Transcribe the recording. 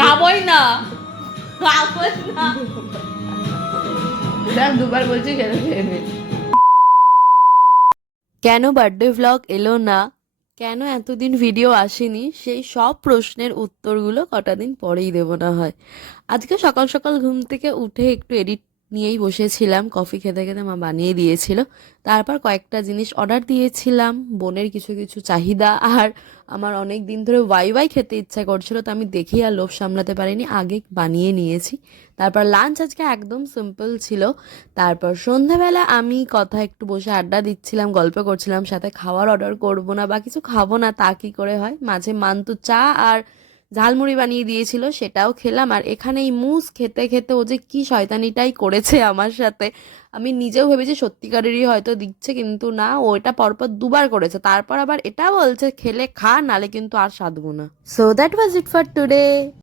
খাবই না, খাবই না। দুবার বলছি খেলে খেয়ে নে। কেন বার্থডে ভ্লগ এলো না, কেন এতদিন ভিডিও আসেনি, সেই সব প্রশ্নের উত্তরগুলো কটা দিন পরেই দেবো না হয়। আজকে সকাল সকাল ঘুম থেকে উঠে একটু এডিট নিয়েই বসেছিলাম, কফি খেতে খেতে মা বানিয়ে দিয়েছিল। তারপর কয়েকটা জিনিস অর্ডার দিয়েছিলাম, বোনের কিছু কিছু চাহিদা, আর আমার অনেক দিন ধরে ওয়াই ওয়াই খেতে ইচ্ছা করছিল, তো আমি দেখেই আর লোভ সামলাতে পারিনি, আগে বানিয়ে নিয়েছি। তারপর লাঞ্চ আজকে একদম সিম্পল ছিল। তারপর সন্ধ্যাবেলা আমি কথা একটু বসে আড্ডা দিচ্ছিলাম, গল্প করছিলাম, সাথে খাওয়ার অর্ডার করবো না বা কিছু খাবো না তা কি করে হয়, মাঝে মান্তু চা আর ঝালমুড়ি বানিয়ে দিয়েছিল, সেটাও খেলাম। আর এখানে এই মুস খেতে খেতে ও যে কি শয়তানিটাই করেছে আমার সাথে, আমি নিজেও ভেবেছি সত্যিকারেরই হয়তো দিচ্ছে, কিন্তু না, ও এটা পরপর দুবার করেছে। তারপর আবার এটা বলছে খেলে খা, নালে কিন্তু আর সাধবো না। So that was it for today.